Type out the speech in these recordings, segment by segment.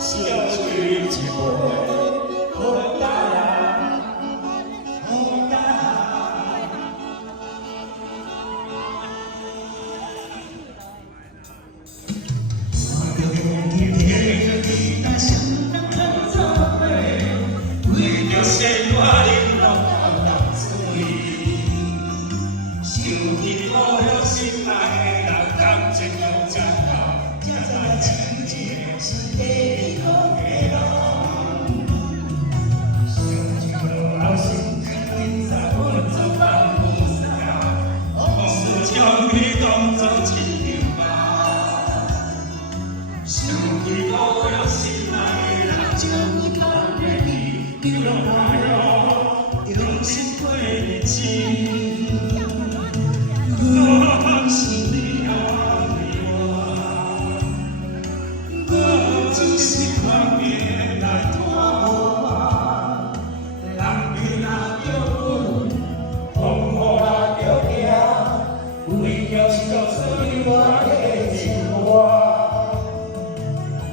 小水一杯，好大啦，好大啦。我用天天地那相当看做伙，为着生活饮落淡水，想起故乡心内的人，感情用真好，才知亲情是地方的人。想起老心情，在阮做伴无啥，往事将你当作亲像吧。想起故乡心内的人，将你放在你流浪海路，用心过日子。我是你啊，你我，我只是看见来拖我，人家拿着阮，风雨拿着行，为着小水我的情话，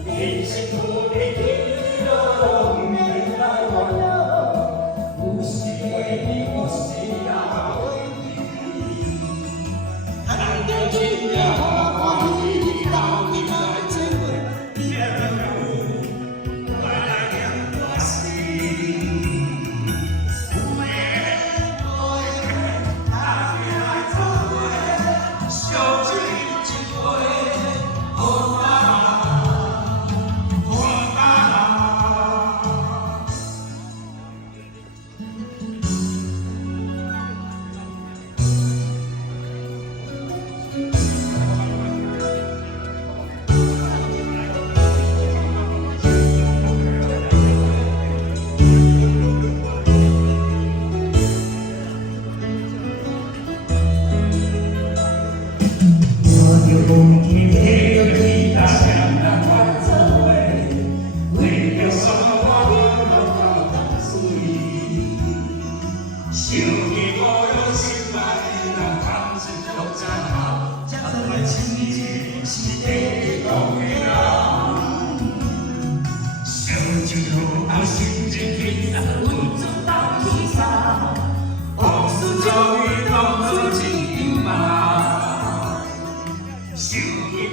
人生苦的天路免来往，不是为你，不是也为你。咱着今夜欢喜，斗阵来做伙，你来让我，我来让我死。有缘无缘，大家来做伙，小水一杯，好大啦，好大啦。我用天天地那相当看做伙，为着生活饮落淡水。想起故乡心内的人，感情用真好，才知亲情是地方的人。想起故乡心情轻松，阮做当披萨，往事将你当作亲像吧。想起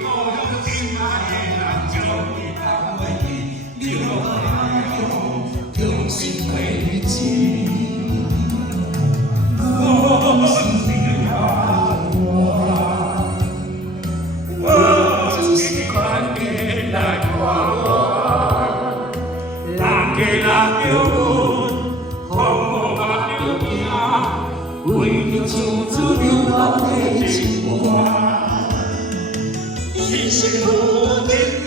故乡心内的人，将你放袂记，流浪海路，用心过日子。我是你啊，我只是看见来看我，人家拿着阮，风雨拿着行，为着唱出流浪的情歌。人生苦短。